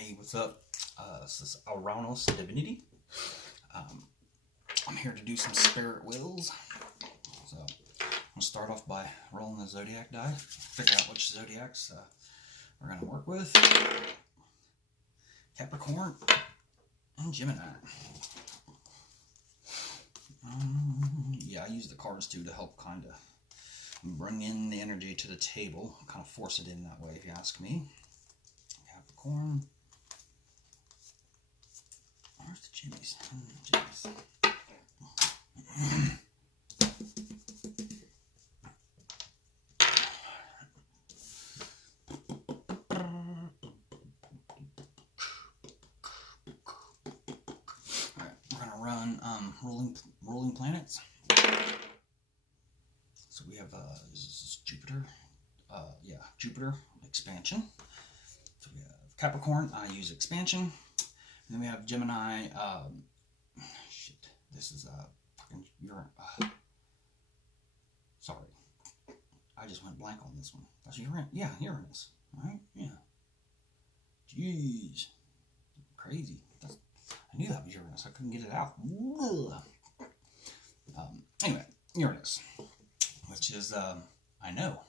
Hey, what's up? This is Uranus Divinity. I'm here to do some spirit wills. So, I'm going to start off by rolling the zodiac die, figure out which zodiacs we're going to work with. Capricorn and Gemini. Yeah, I use the cards too to help kind of bring in the energy to the table, kind of force it in that way, if you ask me. Capricorn. Where's the jimmies? Alright, we're going to run rolling planets. So we have this is Jupiter. Jupiter expansion. So we have Capricorn, I use expansion. And then we have Gemini, this is fucking Uranus. Sorry. I just went blank on this one. That's Uranus. Yeah, Uranus. Alright, yeah. Jeez. Crazy. I knew that was Uranus. I couldn't get it out. Anyway, Uranus. Which is, I know.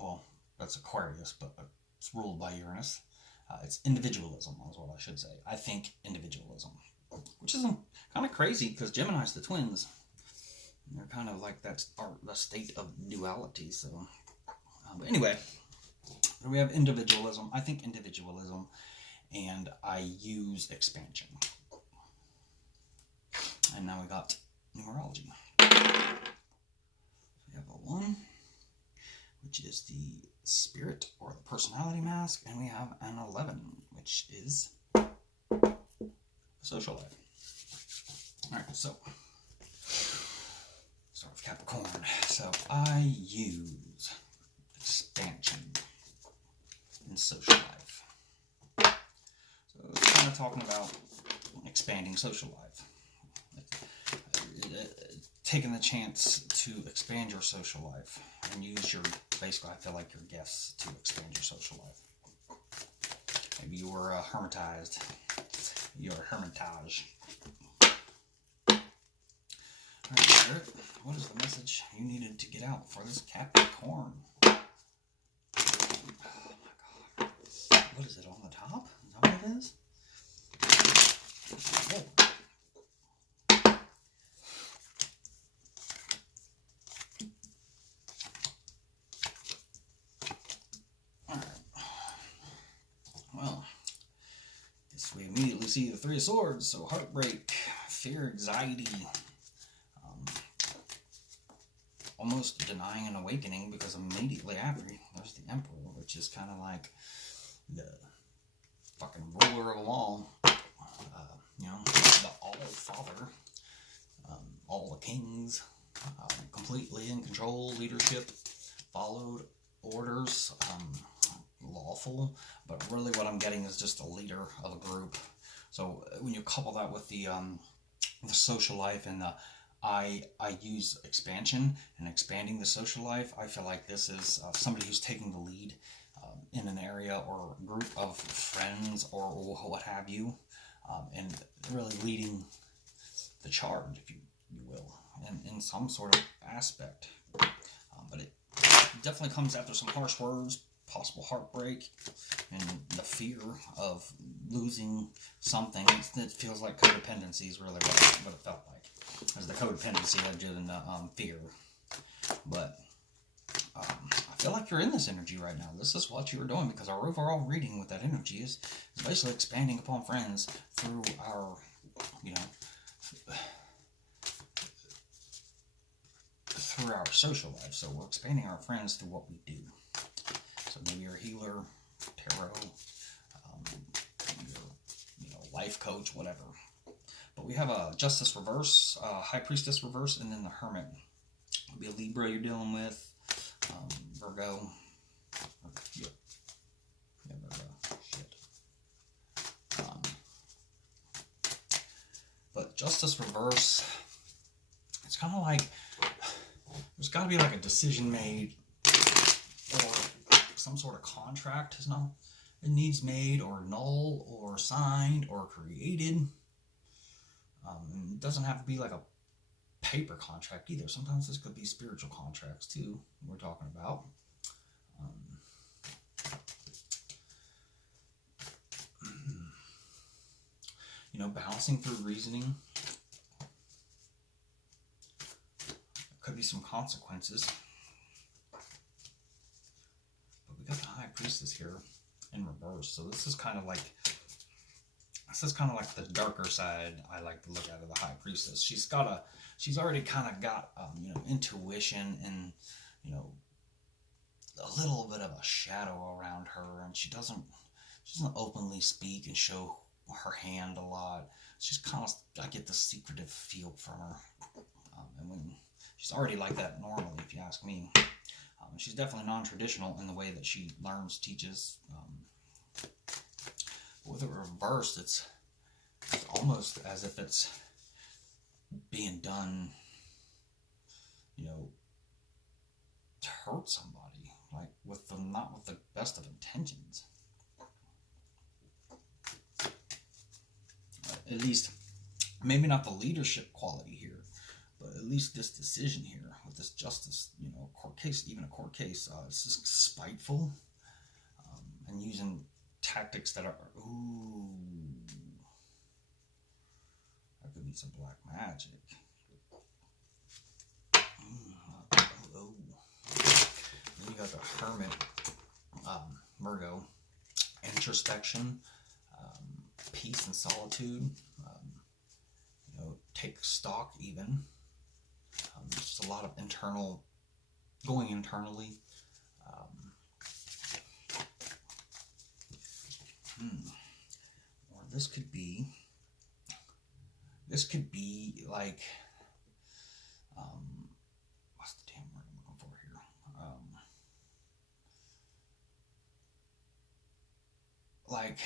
Well, that's Aquarius, but it's ruled by Uranus. It's individualism, is what I should say. I think individualism. Which is kind of crazy, because Gemini's the twins. They're kind of like the state of duality, so... but anyway, we have individualism. I think individualism, and I use expansion. And now we got numerology. We have a 1, which is the spirit or the personality mask, and we have an 11, which is the social life. Alright, so start with Capricorn. So I use expansion in social life. So it's kind of talking about expanding social life. Taking the chance to expand your social life and use your, basically I feel like your gifts to expand your social life. Maybe you were hermitized. You're hermitage. Alright, Spirit, what is the message you needed to get out for this Capricorn? Oh my god. What is it on the top? Is that what it is? Whoa. We immediately see the 3 of Swords, so heartbreak, fear, anxiety, almost denying an awakening, because immediately after there's the Emperor, which is kind of like the fucking ruler of them all, the all-father, all the kings, completely in control, leadership, followed orders, lawful, but really what I'm getting is just a leader of a group. So when you couple that with the social life and the I use expansion and expanding the social life, I feel like this is somebody who's taking the lead in an area or group of friends or what have you, and really leading the charge, if you will, in some sort of aspect. But it definitely comes after some harsh words, possible heartbreak, and the fear of losing something. It feels like codependency is really what it felt like. As the codependency had driven the fear. But I feel like you're in this energy right now. This is what you are doing, because our overall reading with that energy is basically expanding upon friends through our, through our social life. So we're expanding our friends through what we do. So maybe you're a healer, tarot, you're, life coach, whatever. But we have a Justice reverse, High Priestess reverse, and then the Hermit. It'll be a Libra you're dealing with, Virgo. Virgo. Shit. But Justice reverse, it's kind of like there's got to be like a decision made, or some sort of contract needs made or null or signed or created. It doesn't have to be like a paper contract either. Sometimes this could be spiritual contracts too, we're talking about. You know, balancing through reasoning. Could be some consequences. But we got the High Priestess here in reverse. So this is kind of like the darker side I like to look at of the High Priestess. She's already kind of got you know, intuition and, you know, a little bit of a shadow around her, and she doesn't openly speak and show her hand a lot. She's kind of, I get the secretive feel from her, and when she's already like that normally, if you ask me. She's definitely non-traditional in the way that she learns, teaches. With it reversed, it's almost as if it's being done, you know, to hurt somebody, like not with the best of intentions. At least, maybe not the leadership quality here, but at least this decision here with this justice, you know, court case, even a court case, it's just spiteful, and using tactics that are, ooh, that could be some black magic. Oh. Then you got the Hermit, Virgo, introspection, peace and solitude, you know, take stock even. Just a lot of going internally. Or this could be like, what's the damn word I'm looking for here? Like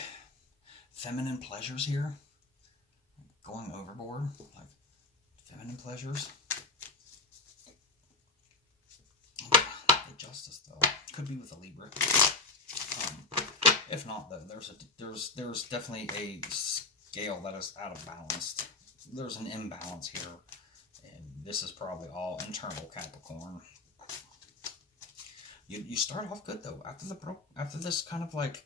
feminine pleasures here, going overboard, like feminine pleasures. The Justice, though, could be with a Libra. If not, though, there's definitely a scale that is out of balance. There's an imbalance here, and this is probably all internal, Capricorn. You start off good though. After this kind of like,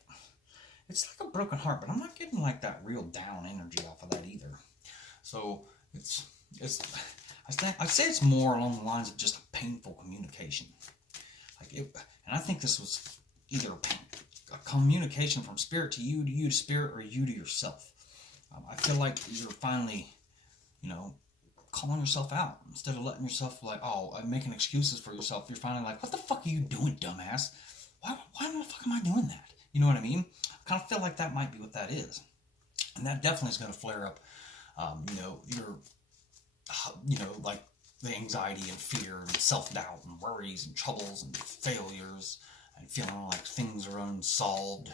it's like a broken heart, but I'm not getting like that real down energy off of that either. So I'd say it's more along the lines of just a painful communication. And I think this was either a communication from spirit to you to spirit, or you to yourself. I feel like you're finally, you know, calling yourself out instead of letting yourself like, making excuses for yourself. You're finally like, what the fuck are you doing, dumbass? Why the fuck am I doing that? You know what I mean? I kind of feel like that might be what that is. And that definitely is going to flare up, like the anxiety and fear and self-doubt and worries and troubles and failures and feeling like things are unsolved,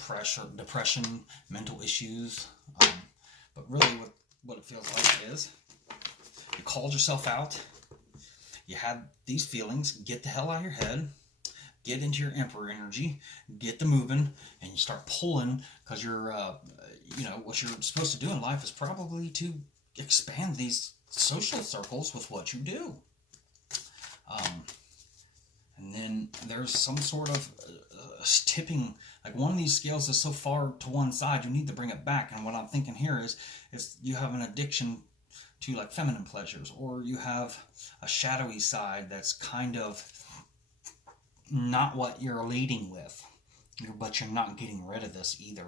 pressure, depression, mental issues. But really what it feels like is you called yourself out, you had these feelings, get the hell out of your head, get into your Emperor energy, get the moving, and you start pulling, because you're, what you're supposed to do in life is probably to expand these social circles with what you do. And then there's some sort of tipping, like one of these scales is so far to one side, you need to bring it back. And what I'm thinking here is you have an addiction to like feminine pleasures, or you have a shadowy side that's kind of not what you're leading with, but you're not getting rid of this either.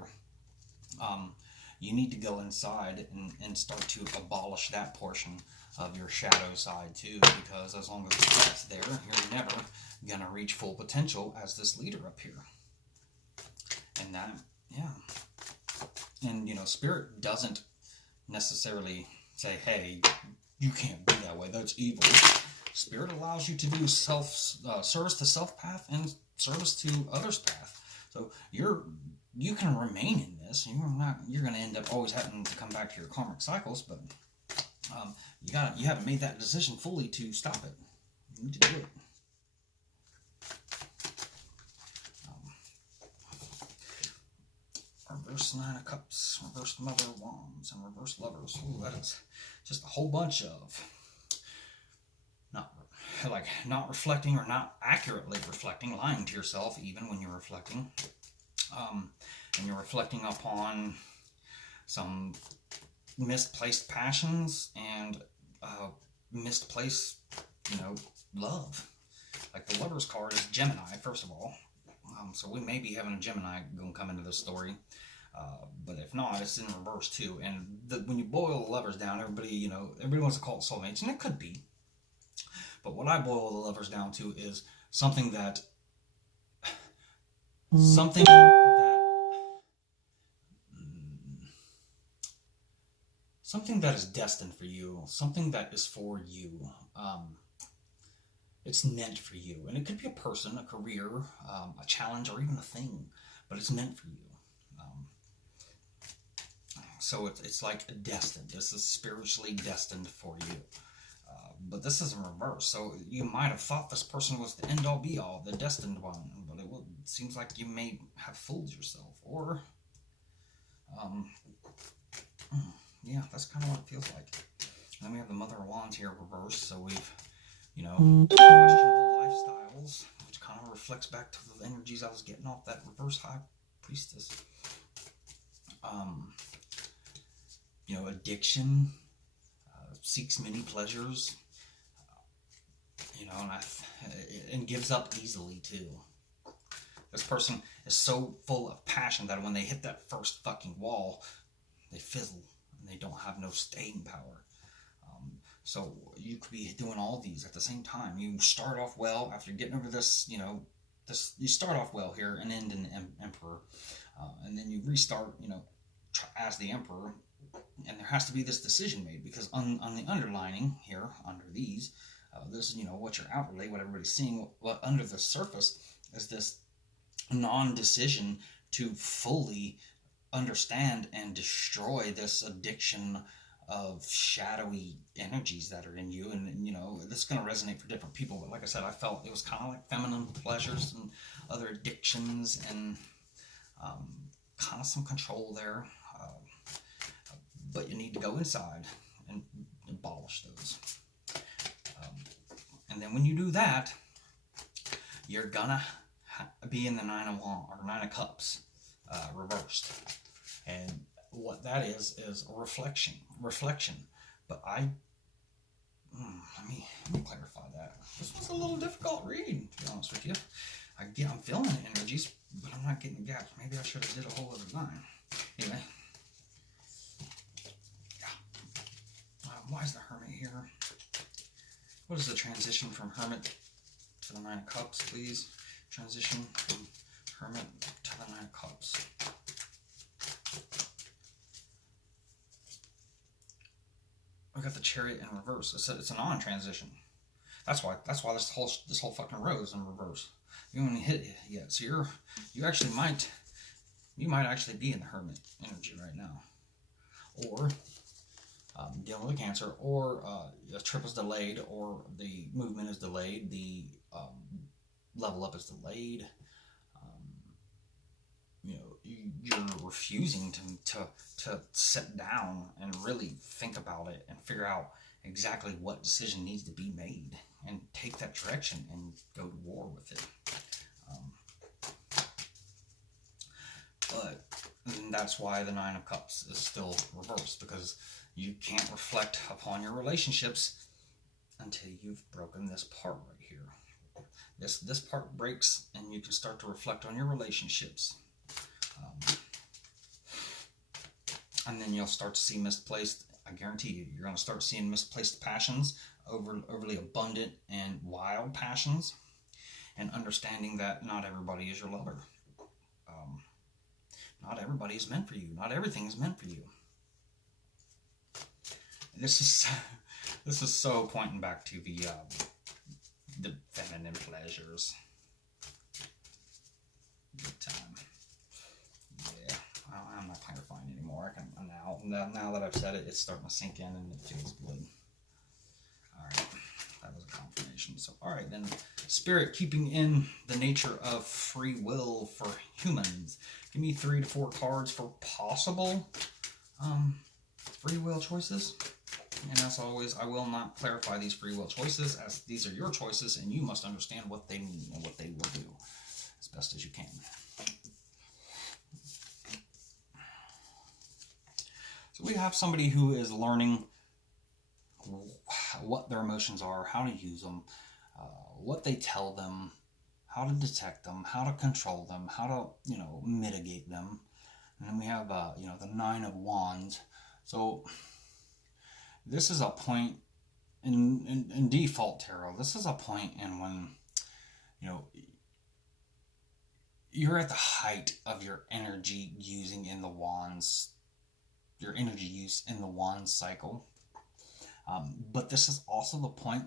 You need to go inside and start to abolish that portion of your shadow side too, because as long as that's there, you're never gonna reach full potential as this leader up here. And that, yeah. And Spirit doesn't necessarily say, hey, you can't be that way, that's evil. Spirit allows you to do service to self path and service to others path. So you can remain in this. You're going to end up always having to come back to your karmic cycles, but you haven't made that decision fully to stop it. You need to do it. reverse Nine of Cups, reverse Mother of Wands, and reverse Lovers. Ooh, that is just a whole bunch of not reflecting, or not accurately reflecting, lying to yourself even when you're reflecting. And you're reflecting upon some misplaced passions and misplaced, love. Like the Lovers card is Gemini, first of all. So we may be having a Gemini going to come into this story. But if not, it's in reverse too. And when you boil the Lovers down, everybody wants to call it soulmates, and it could be. But what I boil the Lovers down to is something that is destined for you, something that is for you. It's meant for you, and it could be a person, a career, a challenge, or even a thing, but it's meant for you. So it's like destined. This is spiritually destined for you. But this is in reverse, so you might have thought this person was the end-all be-all, the destined one, but it seems like you may have fooled yourself, or yeah, that's kind of what it feels like. And then we have the Mother of Wands here reversed, so we've questionable lifestyles, which kind of reflects back to the energies I was getting off that reverse High Priestess. Addiction, seeks many pleasures, and gives up easily too. This person is so full of passion that when they hit that first fucking wall, they fizzle and they don't have no staying power. So you could be doing all these at the same time. You start off well after getting over this, you start off well here and end in Emperor, and then you restart, as the Emperor. And there has to be this decision made, because on the underlining here, under these, this is, what you're outwardly, what everybody's seeing, what under the surface is this non-decision to fully understand and destroy this addiction of shadowy energies that are in you. And, this is going to resonate for different people. But like I said, I felt it was kind of like feminine pleasures and other addictions, and kind of some control there. But you need to go inside and abolish those. And then when you do that, you're gonna be in the Nine of Cups reversed. And what that is a reflection. But let me clarify that. This was a little difficult read, to be honest with you. I'm feeling the energies, but I'm not getting the gaps. Maybe I should have did a whole other line. Anyway. Why is the Hermit here? What is the transition from Hermit to the Nine of Cups, please? Transition from Hermit to the Nine of Cups. We got the Chariot in reverse. It's a non-transition. That's why this whole fucking row is in reverse. You haven't hit it yet, so you might actually be in the Hermit energy right now, or dealing with Cancer, or a trip is delayed, or the movement is delayed, the level up is delayed. You're refusing to sit down and really think about it and figure out exactly what decision needs to be made and take that direction and go to war with it. But that's why the Nine of Cups is still reversed, because you can't reflect upon your relationships until you've broken this part right here. This part breaks, and you can start to reflect on your relationships. And then you'll start to see misplaced, I guarantee you're going to start seeing misplaced passions, overly abundant and wild passions, and understanding that not everybody is your lover. Not everybody is meant for you. Not everything is meant for you. This is so pointing back to the feminine pleasures. Good time. Yeah, I'm not clarifying anymore. Now that I've said it, it's starting to sink in and it feels good. All right, that was a confirmation. So, all right, then, Spirit, keeping in the nature of free will for humans, Give me 3 to 4 cards for possible free will choices. And as always, I will not clarify these free will choices, as these are your choices, and you must understand what they mean and what they will do as best as you can. So we have somebody who is learning what their emotions are, how to use them, what they tell them, how to detect them, how to control them, how to, mitigate them. And then we have, the 9 of Wands. So this is a point in default tarot. This is a point in when, you're at the height of your energy using in the Wands, your energy use in the Wands cycle. But this is also the point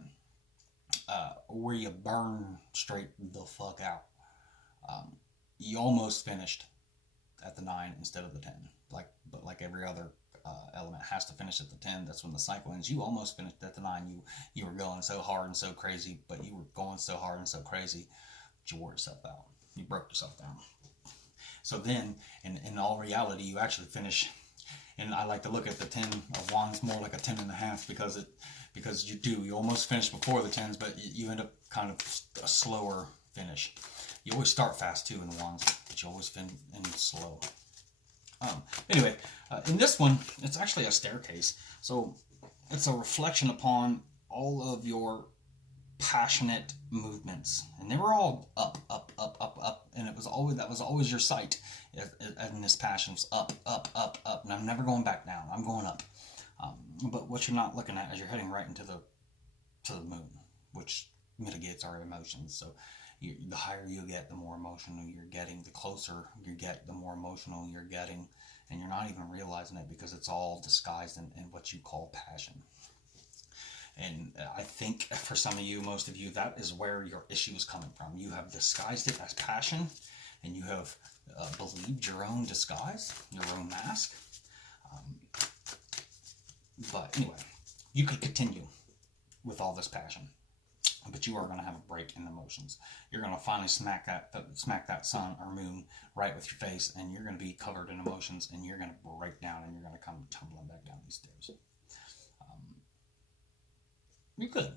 where you burn straight the fuck out. You almost finished at the 9 instead of the 10. But like every other element has to finish at the 10. That's when the cycle ends. You almost finished at the 9. You were going so hard and so crazy, but you were going so hard and so crazy that you wore yourself out. You broke yourself down. So then, in all reality, you actually finish. And I like to look at the 10 of Wands more like a 10 and a half, because you almost finish before the 10s, but you end up kind of a slower finish. You always start fast too in the Wands, but you always finish slow. Anyway, in this one, it's actually a staircase. So it's a reflection upon all of your passionate movements, and they were all up, up, up, up, up, and that was always your sight. And this passion was up, up, up, up, and I'm never going back down. I'm going up. But what you're not looking at is you're heading right into the moon, which mitigates our emotions. So the higher you get, the more emotional you're getting. The closer you get, the more emotional you're getting, and you're not even realizing it, because it's all disguised in what you call passion. And I think for some of you, most of you, that is where your issue is coming from. You have disguised it as passion, and you have believed your own disguise, your own mask. But anyway, you could continue with all this passion, but you are going to have a break in the emotions. You're going to finally smack that sun or moon right with your face, and you're going to be covered in emotions, and you're going to break down, and you're going to come tumbling back down these stairs. You could,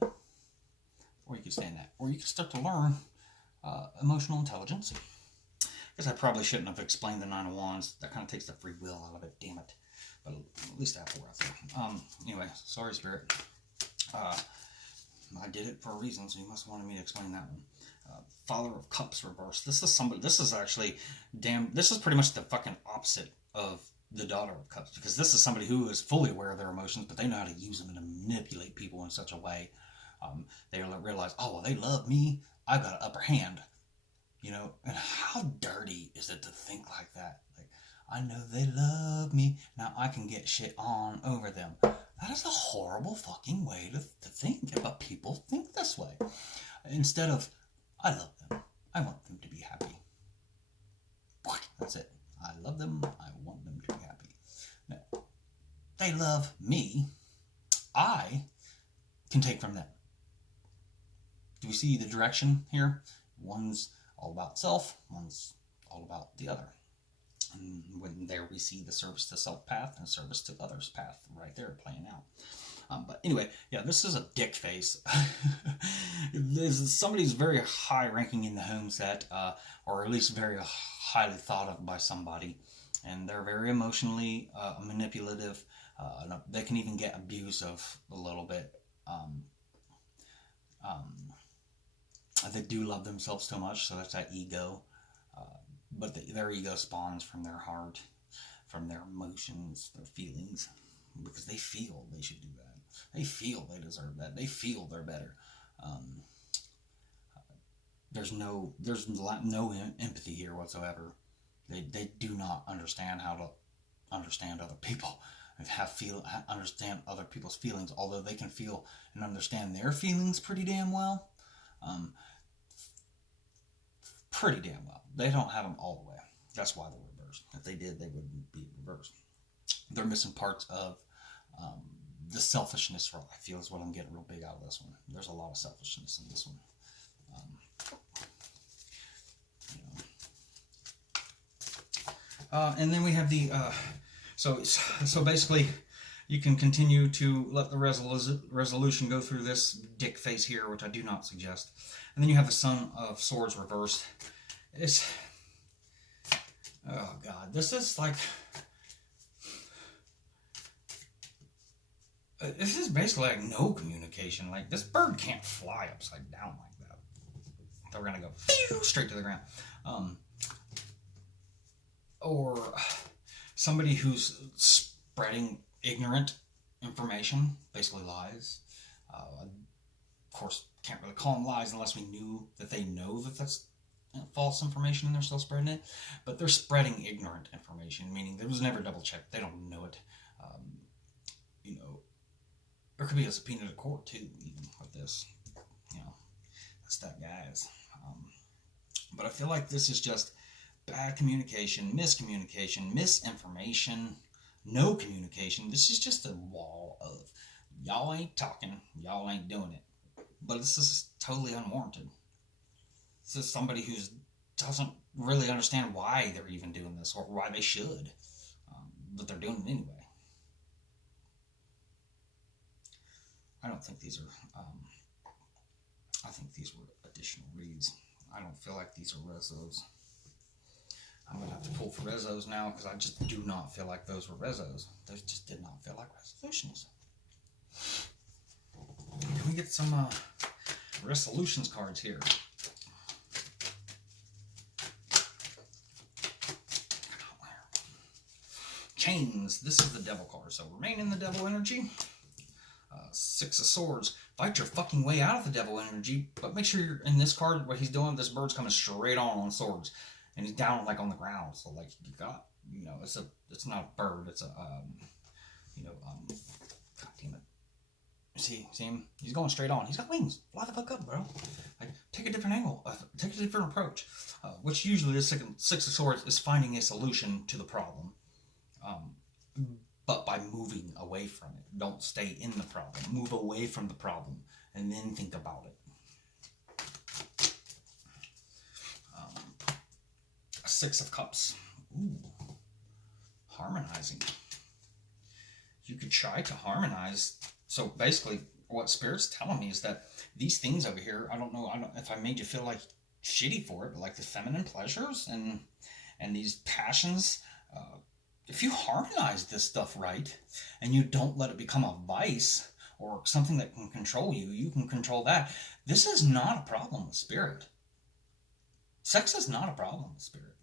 or you could stay in that, or you could start to learn emotional intelligence. I guess I probably shouldn't have explained the 9 of Wands. That kind of takes the free will out of it. Damn it. But at least I have 4 out there. Anyway, sorry, Spirit. I did it for a reason, so you must have wanted me to explain that one. Father of Cups reversed. This is actually this is pretty much the fucking opposite of the Daughter of Cups, because this is somebody who is fully aware of their emotions, but they know how to use them and to manipulate people in such a way. They realize, oh, well, they love me. I've got an upper hand. And how dirty is it to think like that? Like, I know they love me. Now I can get shit on over them. That is a horrible fucking way to think. But people think this way. Instead of, I love them. I want them to be happy. That's it. I love them. I want them to be happy. No. They love me. I can take from them. Do we see the direction here? One's all about self. One's all about the other. And when there we see the service to self path and service to others path right there playing out. But anyway, yeah, this is a dick face. Somebody's very high ranking in the home set, or at least very highly thought of by somebody. And they're very emotionally manipulative. They can even get abusive a little bit. They do love themselves so much, so that's that ego. But their ego spawns from their heart, from their emotions, their feelings, because they feel they should do that. They feel they deserve that. They feel they're better. There's no empathy here whatsoever. They do not understand how to understand other people and understand other people's feelings, although they can feel and understand their feelings pretty damn well. Pretty damn well. They don't have them all the way. That's why they're reversed. If they did, they wouldn't be reversed. They're missing parts of the selfishness, I feel, is what I'm getting real big out of this one. There's a lot of selfishness in this one. And then we have the, so basically, you can continue to let the resolution go through this dick face here, which I do not suggest. And then you have the Son of Swords reversed. It's, oh God, this is like, this is basically like no communication. Like, this bird can't fly upside down like that. So we're gonna go straight to the ground. Or somebody who's spreading ignorant information, basically lies. Of course, can't really call them lies unless we knew that they know that that's false information and they're still spreading it. But they're spreading ignorant information, meaning it was never double checked. They don't know it. You know, there could be a subpoena to court too, even with this. You know, that's that, guys. But I feel like this is just bad communication, miscommunication, misinformation, no communication. This is just a wall of y'all ain't talking, y'all ain't doing it. But this is totally unwarranted. This is somebody who doesn't really understand why they're even doing this or why they should, but they're doing it anyway. I don't think these are, I think these were additional reads. I don't feel like these are resos. I'm going to have to pull for resos now because I just do not feel like those were resos. Those just did not feel like resolutions. Can we get some resolutions cards here? Chains. This is the devil card. So remain in the devil energy. Six of Swords. Fight your fucking way out of the devil energy, but make sure you're in this card. What he's doing, this bird's coming straight on swords, and he's down like on the ground. So like you got, you know, it's not a bird. It's a you know, God damn it. See him? He's going straight on. He's got wings. Fly the fuck up, bro. Like, take a different angle. Take a different approach. Which usually the Six of Swords is finding a solution to the problem. But by moving away from it. Don't stay in the problem. Move away from the problem and then think about it. Six of Cups. Ooh. Harmonizing. You could try to harmonize. So basically, what Spirit's telling me is that these things over here, I don't know if I made you feel like shitty for it, but like the feminine pleasures and these passions, if you harmonize this stuff right, and you don't let it become a vice or something that can control you, you can control that. This is not a problem with Spirit. Sex is not a problem with Spirit.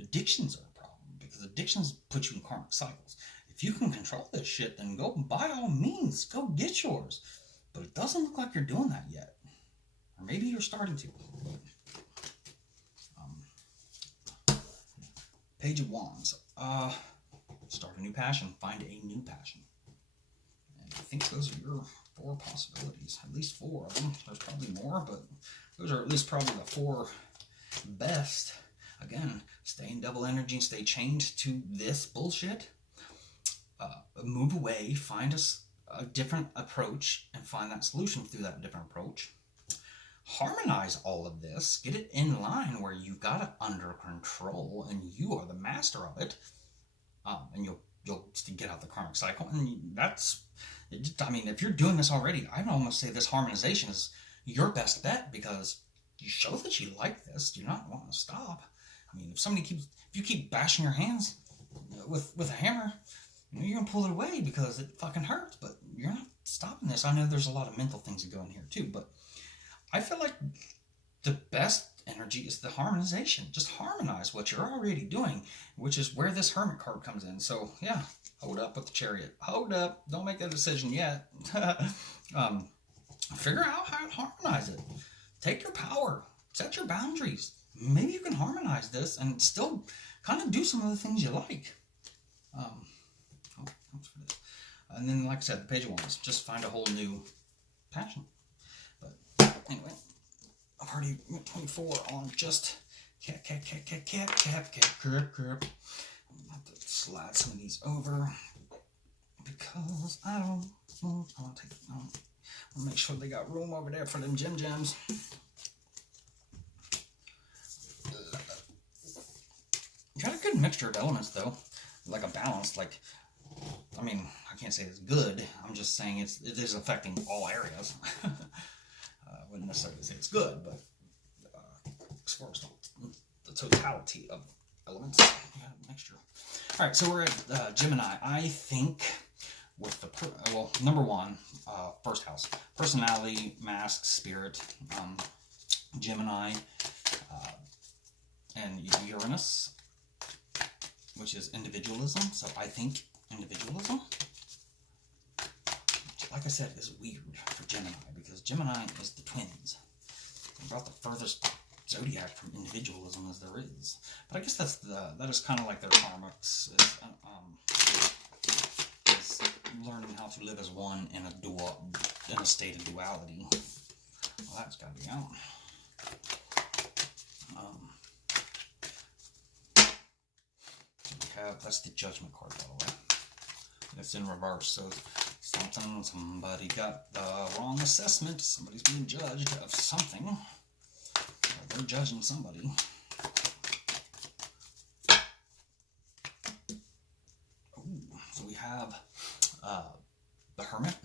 Addictions are a problem, because addictions put you in karmic cycles. If you can control this shit, then go, by all means, go get yours. But it doesn't look like you're doing that yet. Or maybe you're starting to. Page of Wands. Start a new passion. Find a new passion. And I think those are your 4 possibilities. At least 4 of them. There's probably more, but those are at least probably the 4 best. Again, stay in double energy and stay chained to this bullshit. Move away, find a different approach, and find that solution through that different approach. Harmonize all of this, get it in line where you've got it under control and you are the master of it, and you'll get out the karmic cycle. And that's, I mean, if you're doing this already, I'd almost say this harmonization is your best bet, because you show that you like this. You're not wanting to stop. I mean, if you keep bashing your hands with a hammer, you know, you're gonna pull it away because it fucking hurts, but you're not stopping this. I know there's a lot of mental things that go in here too, but I feel like the best energy is the harmonization. Just harmonize what you're already doing, which is where this Hermit card comes in. So yeah, hold up with the Chariot. Hold up. Don't make that decision yet. Figure out how to harmonize it. Take your power. Set your boundaries. Maybe you can harmonize this and still kind of do some of the things you like. And then, like I said, the Page of Wands. Just find a whole new passion. But anyway, I've already went 24 on just cap. I'm gonna have to slide some of these over because I want to make sure they got room over there for them gems. Got a good good mixture of elements, though. Like a balance. Like, I mean, I can't say it's good. I'm just saying it is affecting all areas. I wouldn't necessarily say it's good, but as far as the totality of elements, you have a mixture. All right, so we're at Gemini. I think with the number one, first house, personality, mask, spirit, Gemini, and Uranus, which is individualism. So I think individualism, like I said, is weird for Gemini because Gemini is the twins. They're about the furthest zodiac from individualism as there is. But I guess that is kind of like their karmics. Is learning how to live as one in a state of duality. Well, that's got to be out. That's the judgment card, by the way. It's in reverse, so somebody got the wrong assessment. Somebody's being judged of something. Or they're judging somebody. Ooh, so we have the Hermit.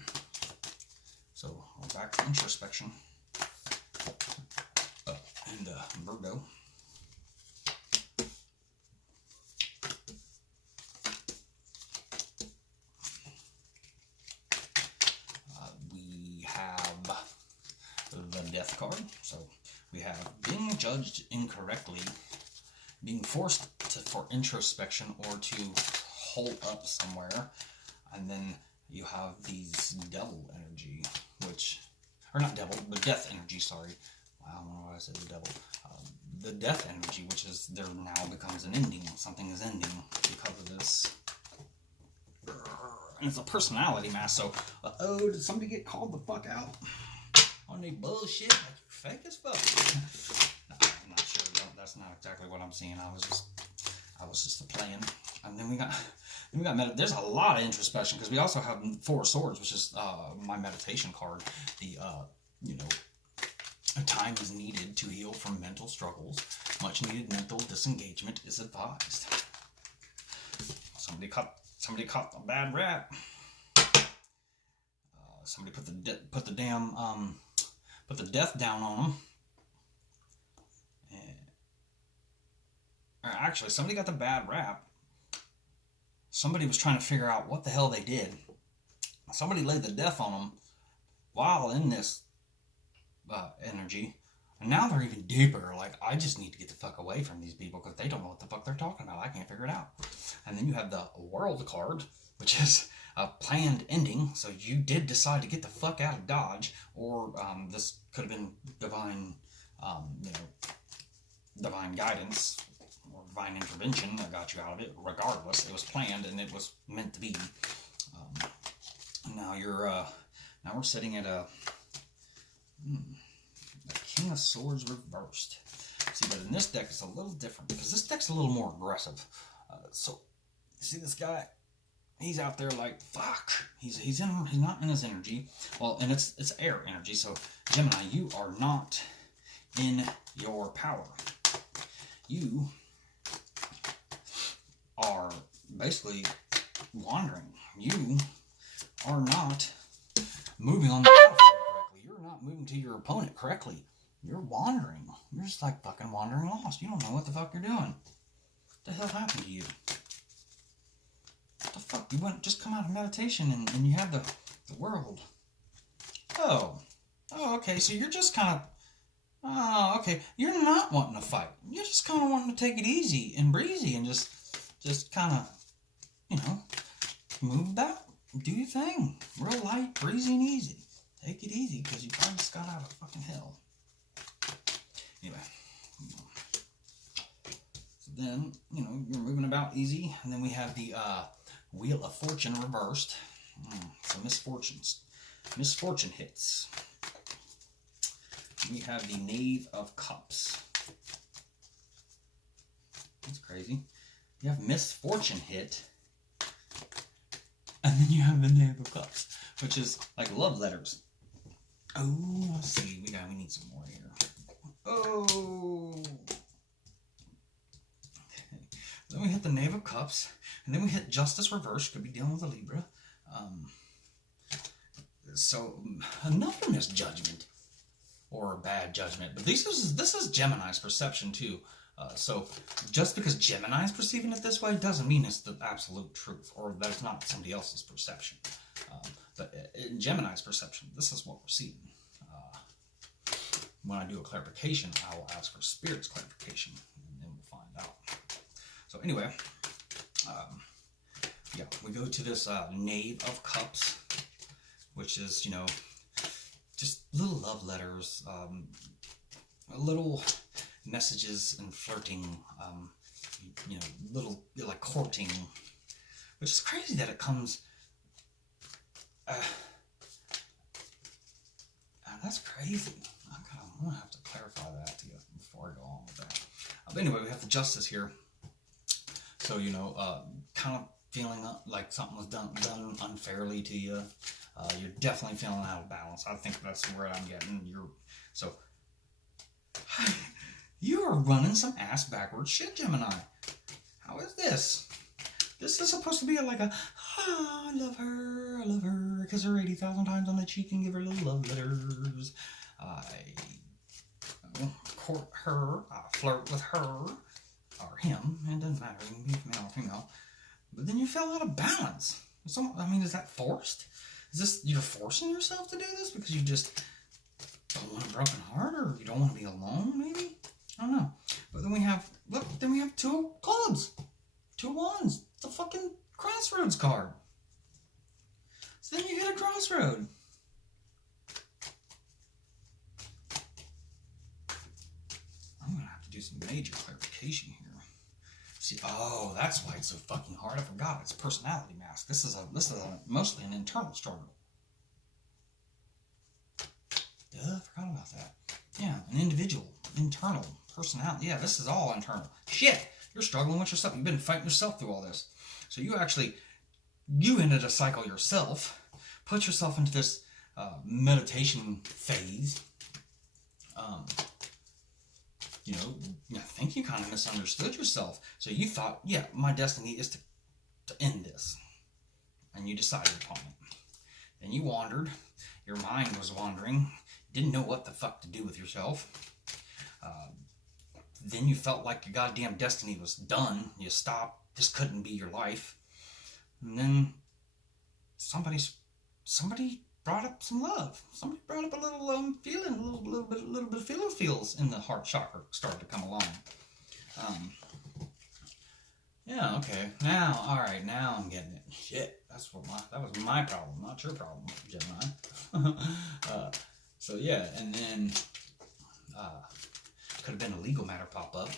So we're back to introspection. And Virgo. Death card. So we have being judged incorrectly, being forced for introspection or to hold up somewhere, and then you have these devil energy, or not devil, but death energy, sorry. I don't know why I said the devil. The death energy, which is there now becomes an ending. Something is ending because of this. And it's a personality mask, so, did somebody get called the fuck out? On the bullshit, like you're fake as fuck. No, I'm not sure. That's not exactly what I'm seeing. I was just playing. And then we got there's a lot of introspection because we also have Four of Swords, which is my meditation card. The time is needed to heal from mental struggles. Much needed mental disengagement is advised. Somebody caught a bad rap. Somebody put the death down on them. Or actually, somebody got the bad rap. Somebody was trying to figure out what the hell they did. Somebody laid the death on them while in this energy. And now they're even deeper. Like, I just need to get the fuck away from these people because they don't know what the fuck they're talking about. I can't figure it out. And then you have the World card, which is a planned ending. So you did decide to get the fuck out of Dodge, or this could have been divine, divine guidance or divine intervention that got you out of it. Regardless, it was planned and it was meant to be. Now we're sitting at a King of Swords reversed. See, but in this deck it's a little different because this deck's a little more aggressive. So see this guy. He's out there like fuck. He's not in his energy. Well, and it's air energy. So Gemini, you are not in your power. You are basically wandering. You are not moving on the battlefield correctly. You're not moving to your opponent correctly. You're wandering. You're just like fucking wandering lost. You don't know what the fuck you're doing. What the hell happened to you? What the fuck? You just come out of meditation and you have the world. Oh, okay. So you're just kind of, okay. You're not wanting to fight. You're just kind of wanting to take it easy and breezy and just kind of, move about. Do your thing. Real light, breezy, and easy. Take it easy because you probably just got out of fucking hell. Anyway. So then, you're moving about easy. And then we have the Wheel of Fortune reversed. So misfortune hits. We have the Knave of Cups. That's crazy. You have misfortune hit. And then you have the Knave of Cups, which is like love letters. Oh, let's see. We need some more here. Oh. Okay. Then we hit the Knave of Cups, and then we hit Justice reverse. Could be dealing with a Libra. So another misjudgment or bad judgment. But this is Gemini's perception too. So just because Gemini is perceiving it this way doesn't mean it's the absolute truth, or that it's not somebody else's perception. But in Gemini's perception, this is what we're seeing. When I do a clarification, I will ask for Spirit's clarification, and then we'll find out. So anyway, yeah, we go to this Knave of Cups, which is, you know, just little love letters, little messages and flirting, you know, little, like, courting, which is crazy that it comes, that's crazy. I'm going to have to clarify that to you before I go on with that. But anyway, we have the Justice here. So, you know, kind of feeling like something was done unfairly to you. You're definitely feeling out of balance. I think that's where I'm getting. So, you are running some ass backwards shit, Gemini. How is this? This is supposed to be like a, I love her, kiss her 80,000 times on the cheek and give her little love letters. I court her, I flirt with her, or him, it doesn't matter, you can be male or female. But then you fell out of balance. I mean, is that forced? Is this, you're forcing yourself to do this because you just don't want a broken heart, or you don't want to be alone, maybe? I don't know. But then we have, look, then we have 2 clubs, 2 wands, it's a fucking crossroads card. So then you hit a crossroad. I'm gonna have to do some major clarification here. See, oh, that's why it's so fucking hard. I forgot. It's a personality mask. This is mostly an internal struggle. Duh, I forgot about that. Yeah, an individual, internal personality. Yeah, this is all internal. Shit, you're struggling with yourself. You've been fighting yourself through all this. So you ended a cycle yourself, put yourself into this meditation phase. You know, I think you kind of misunderstood yourself. So you thought, yeah, my destiny is to end this. And you decided upon it. Then you wandered. Your mind was wandering. Didn't know what the fuck to do with yourself. Then you felt like your goddamn destiny was done. You stopped. This couldn't be your life. And then somebody brought up some love. Somebody brought up a little feeling, a little bit of feels in the heart chakra started to come along. Yeah, okay. Now, all right, now I'm getting it. Shit, that was my problem, not your problem, Gemini. So yeah, and then could have been a legal matter pop up.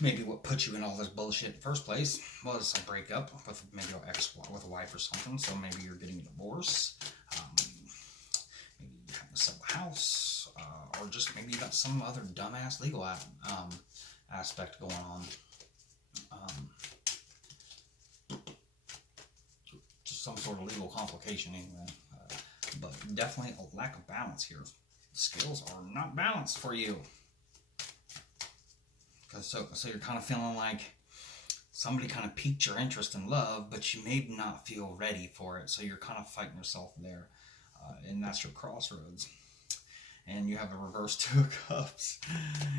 Maybe what put you in all this bullshit in the first place was a breakup with maybe your with a wife or something. So maybe you're getting a divorce. Maybe you have to sell a house, or just maybe you got some other dumbass legal aspect going on. Just some sort of legal complication anyway. But definitely a lack of balance here. Skills are not balanced for you. So you're kind of feeling like somebody kind of piqued your interest in love, but you may not feel ready for it. So you're kind of fighting yourself there. And that's your crossroads. And you have a reverse 2 of cups.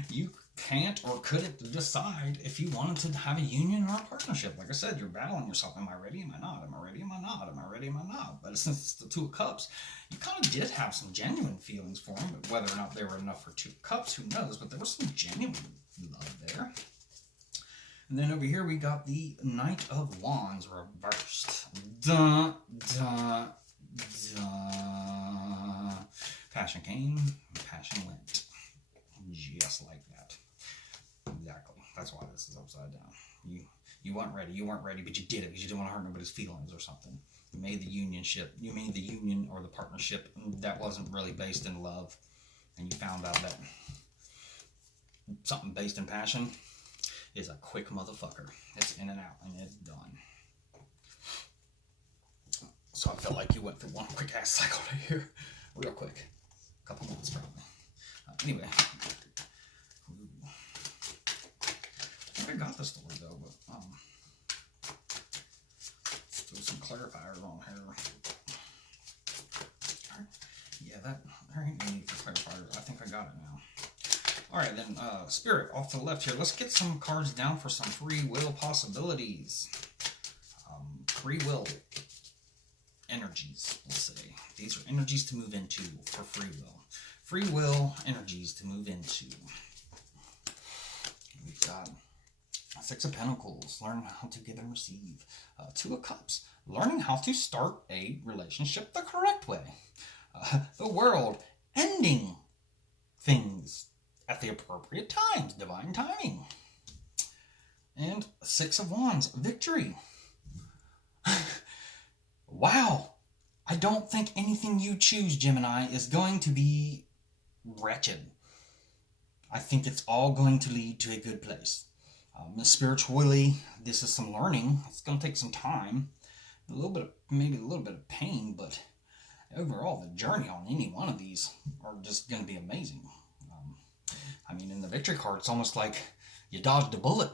You can't or couldn't decide if you wanted to have a union or a partnership. Like I said, you're battling yourself. Am I ready? Am I not? Am I ready? Am I not? Am I ready? Am I not? But since it's the 2 of cups, you kind of did have some genuine feelings for him. But whether or not they were enough for 2 cups, who knows? But there was some genuine love there. And then over here we got the Knight of Wands reversed. Dun, dun, dun. Passion came, passion went. Just like that. Exactly. That's why this is upside down. You weren't ready. You weren't ready, but you did it because you didn't want to hurt nobody's feelings or something. You made the union or the partnership that wasn't really based in love. And you found out that something based in passion is a quick motherfucker. It's in and out, and it's done. So I felt like you went through one quick ass cycle right here. Real quick. A couple months probably. Anyway. think I got the story though, but let's throw some clarifiers on here. Yeah, there ain't any need for clarifiers. I think I got it now. Alright then, Spirit, off to the left here. Let's get some cards down for some free will possibilities. Free will energies, we'll say. These are energies to move into for free will. Free will energies to move into. We've got Six of Pentacles, learn how to give and receive. Two of Cups, learning how to start a relationship the correct way. The World, ending things at the appropriate times, divine timing. And Six of Wands, victory. Wow, I don't think anything you choose, Gemini, is going to be wretched. I think it's all going to lead to a good place. Spiritually, this is some learning. It's going to take some time, maybe a little bit of pain, but overall, the journey on any one of these are just going to be amazing. I mean, in the victory card, it's almost like you dodged a bullet,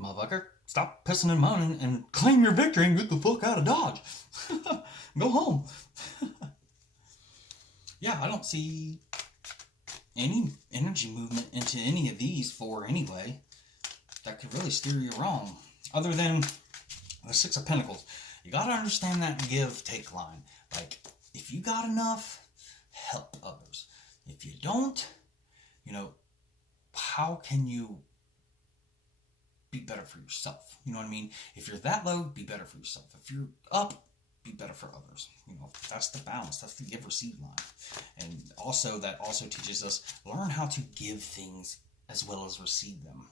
motherfucker. Stop pissing and moaning and claim your victory and get the fuck out of Dodge. Go home. Yeah, I don't see any energy movement into any of these four anyway that could really steer you wrong. Other than the Six of Pentacles. You got to understand that give-take line. Like, if you got enough, help others. If you don't, how can you be better for yourself? You know what I mean? If you're that low, be better for yourself. If you're up, be better for others. That's the balance. That's the give-receive line. And also, that also teaches us, learn how to give things as well as receive them.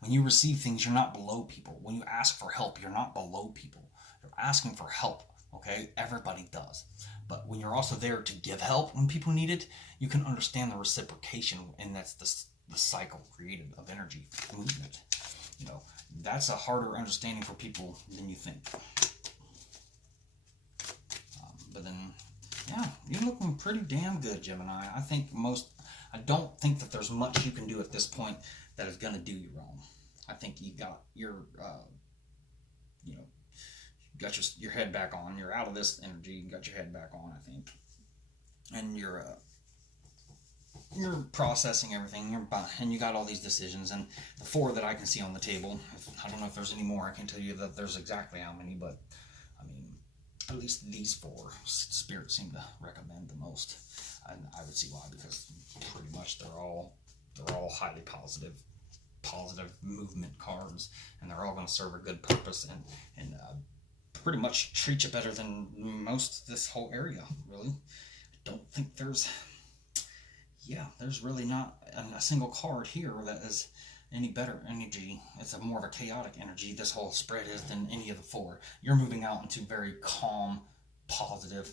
When you receive things, you're not below people. When you ask for help, you're not below people. You're asking for help, okay? Everybody does. But when you're also there to give help when people need it, you can understand the reciprocation, and that's the cycle created of energy movement. That's a harder understanding for people than you think. But then, yeah, you're looking pretty damn good, Gemini. I don't think that there's much you can do at this point that is going to do you wrong. I think you got your head back on. You're out of this energy. You got your head back on, I think. And you're processing everything, and you got all these decisions, and the four that I can see on the table, I don't know if there's any more. I can tell you that there's exactly how many, but I mean, at least these four spirits seem to recommend the most, and I would see why, because pretty much they're all highly positive movement cards, and they're all going to serve a good purpose, and pretty much treat you better than most of this whole area, really. I don't think there's really not a single card here that is any better energy. It's more of a chaotic energy, this whole spread is, than any of the four. You're moving out into very calm, positive,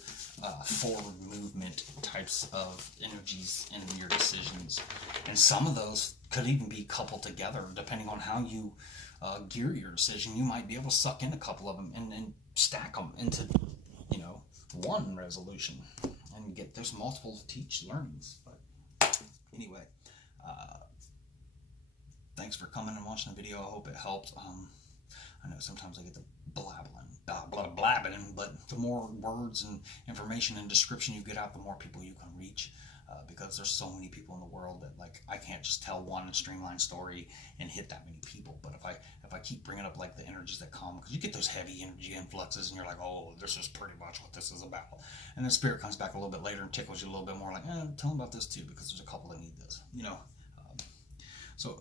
forward movement types of energies in your decisions. And some of those could even be coupled together, depending on how you gear your decision. You might be able to suck in a couple of them and stack them into, one resolution and get there's multiple learnings. But anyway, thanks for coming and watching the video. I hope it helped. I know sometimes I get the blabbing, but the more words and information and description you get out, the more people you can reach. Because there's so many people in the world that, like, I can't just tell one streamlined story and hit that many people. But if I keep bringing up like the energies that come, because you get those heavy energy influxes, and you're like, oh, this is pretty much what this is about. And then Spirit comes back a little bit later and tickles you a little bit more, like, tell them about this too, because there's a couple that need this, So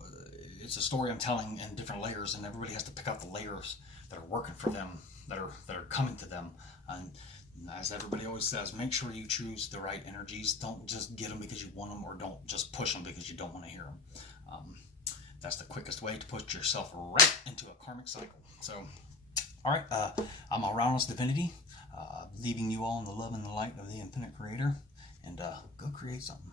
it's a story I'm telling in different layers, and everybody has to pick out the layers that are working for them, that are coming to them. And as everybody always says, make sure you choose the right energies. Don't just get them because you want them, or don't just push them because you don't want to hear them. That's the quickest way to put yourself right into a karmic cycle. So, all right, I'm Uranus Divinity, leaving you all in the love and the light of the Infinite Creator, and go create something.